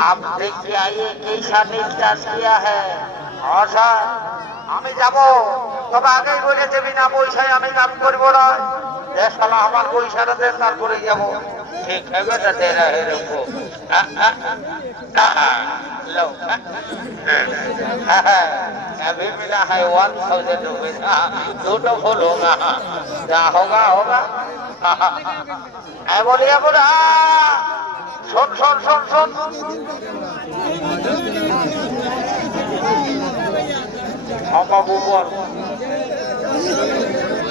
आप देखिए आइए कैसा डिस्कस किया है और सर আমি যাব তবে আগেই বলেছে বিনা পয়সায় আমি কাজ করব না দেশ শালা আমার পয়সাটা দেন তারপরে যাব ঠিক है बेटा तेरा है रुको लो अभी मिला है 1000 रुपये दूटो खोलूंगा क्या होगा होगा बोलिए बोला सुन सुन सुन सुन বাবু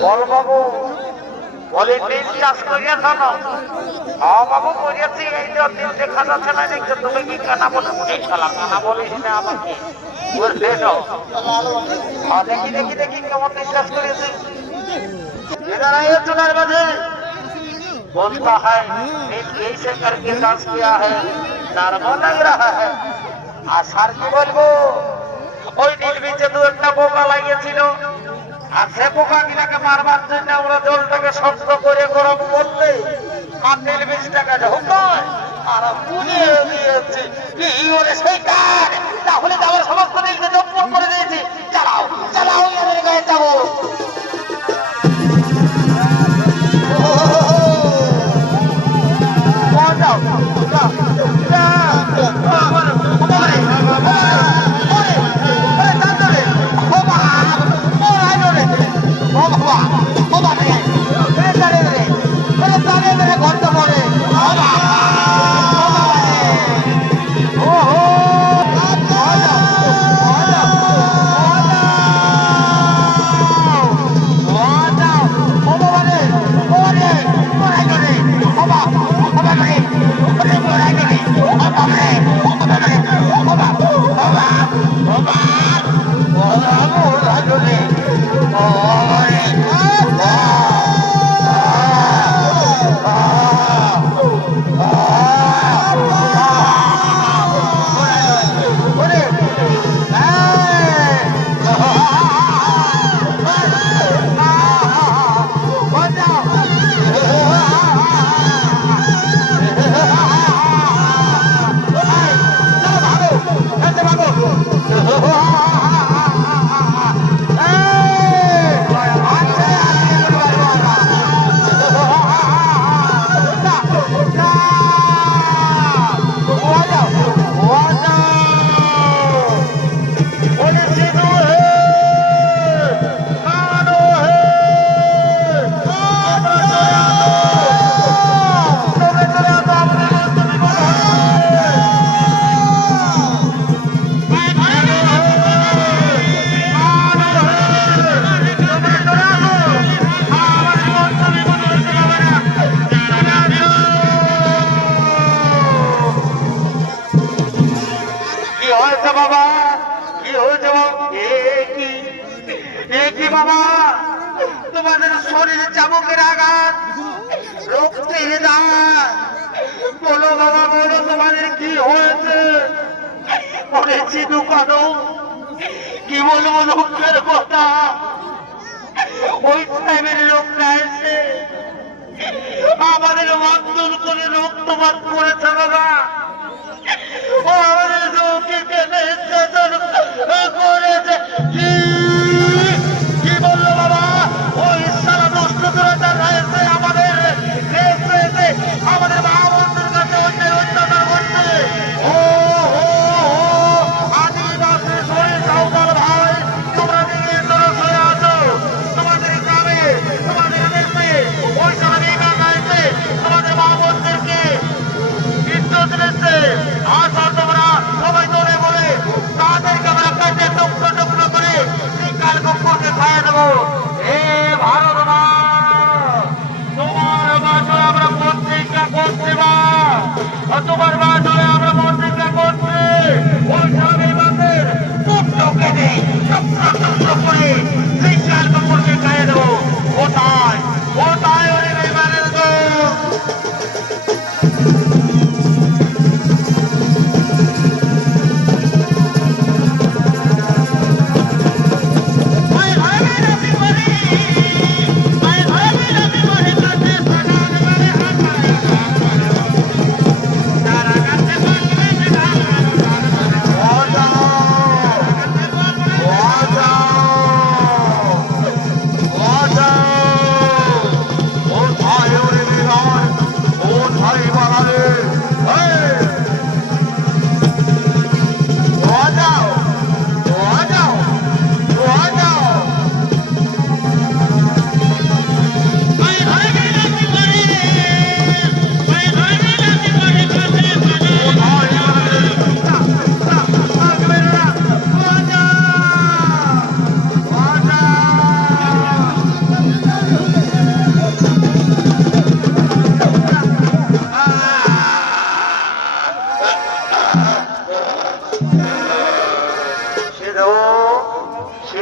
বল বাবু বলি তিন চাষ করিয়াছ না বাবু করিয়াছি এই যে তিন দেখা যাচ্ছে না দেখছো তুমি কি কানা বলে খেলা কানা বলিস না আমাকে বুঝলে তো দেখি দেখি দেখি কেমন বিশ্বাস করিয়েছি এরা ये चुनार बजे बोलता है ऐसे करके डांस किया है नरमा लग रहा है आसार की बोलबो ওই নির্বিচে দু একটা পোকা লাগিয়েছিল আর সে পোকা গুলাকে মারবার জন্য আমরা জলটাকে শক্ত করে গরম করতে আর নির্বিচটাকে ঢোকায় আর পুড়িয়ে দিয়েছি কি ওরে শয়তান তাহলে তো আমার সমস্ত দিলকে জব্দ করে দিয়েছি চালাও চালাও এদের গায়ে যাবো তোমাদের শরীরে চাবুকের আঘাত রক্তের দাগ বলো বাবা বলো তোমাদের কি হয়েছে পড়েছি দোকানো কি বলবো দুঃখের কথা ওই টাইমের লোকটা এসে আমাদের মারধর করে রক্তপাত করেছে বাবা ও আমাদের চৌকি টেনে করেছে কি বললো বাবা ওই সারা নষ্ট করে এসে আমাদের আমাদের মা বন্ধুর কাছে অন্যের অত্যাচার করছে ও আদিবাসী শরীর সাঁওতাল ভাই তোমরা দিকে তোরা শুয়ে আছো তোমাদের গ্রামে তোমাদের দেশে ওই সারা বিমা গাইছে তোমাদের মা বন্ধুদেরকে ইজ্জত দিচ্ছে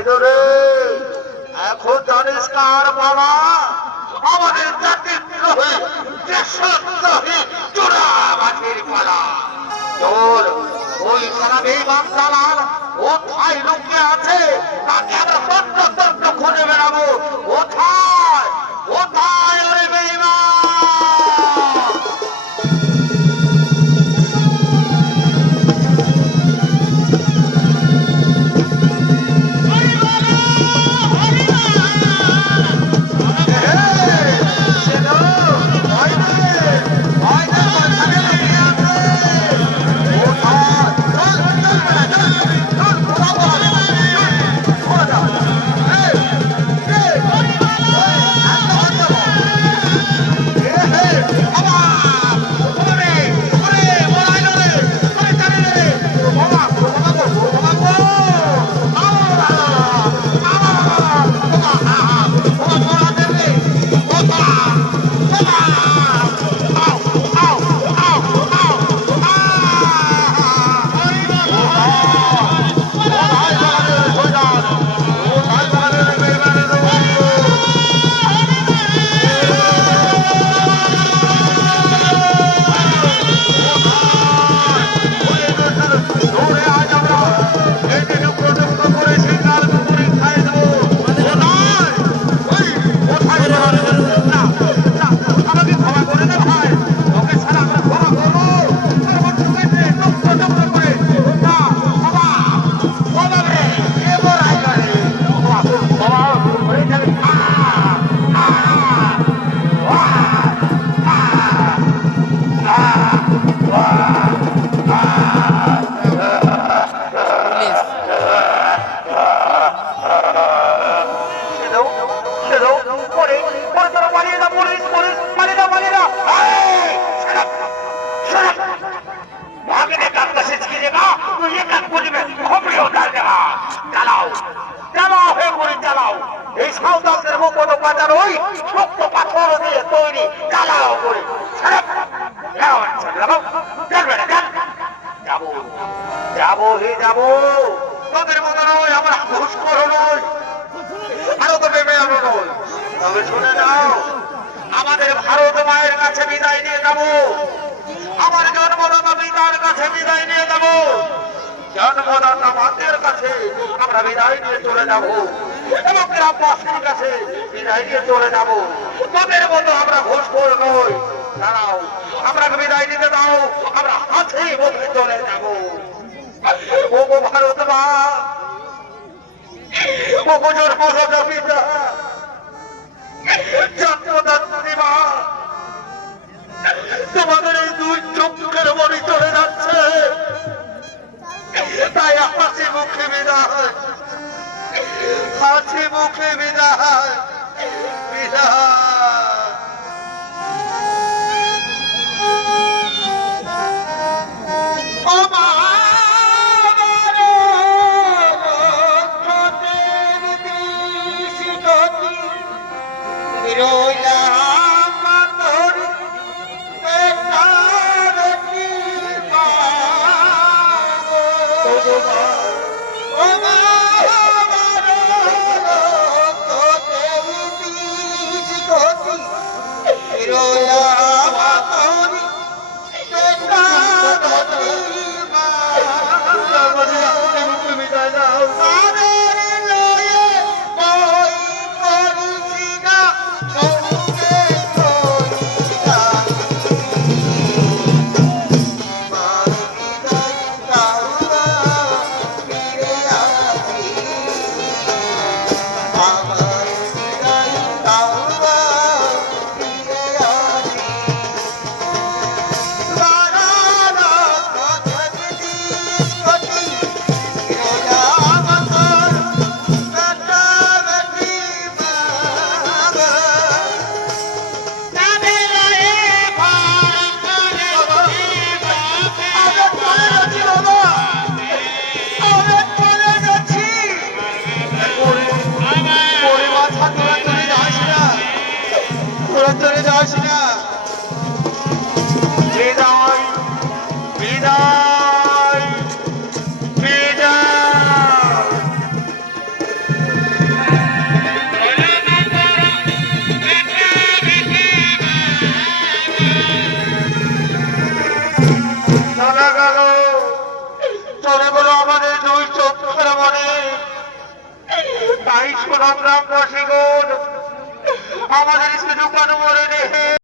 রে এখন জানিস কার বাবা আমাদের জাতির দ্রোহী দেশদ্রোহী চোরাবাজির পালা তোর ওই সারা বেঈমান দালাল কোথায় লুকিয়ে আছে তাকে আমরা তন্ন তন্ন খুঁজে বেড়াবো কোথায় কোথায় ওরে বেঈমান যাবো হে যাবো তোদের মতো নয় আমরা ঘুষখোর নয় আরো তো ভেবে আমরা নয় তবে শুনে নাও আমাদের ভারত মায়ের কাছে বিদায় নিয়ে যাব আমার জন্মদাতা পিতার কাছে বিদায় নিয়ে যাব জন্মদাতা মাতার কাছে আমরা বিদায় নিয়ে চলে যাব এবং গ্রামবাসীর কাছে বিদায় নিয়ে চলে যাব তোদের মতো আমরা ঘুষখোর নই দাঁড়াও আমরা বিদায় নিতে দাও আমরা হাতেই বদলে চলে যাব ও ভারত মা ও জন্মদাতা পিতা জন্মদাত্রী মা তোমাদের এই দুই চোখের মনে চলে যাচ্ছে তাই হাসি মুখে বিদায় হাসি মুখে বিদায় বিদায় চলে গেল আমাদের দুই চক্ষুর মনে। তাই শোনো গ্রামবাসীগণ, আমাদের শুধু কেন মরে নেই,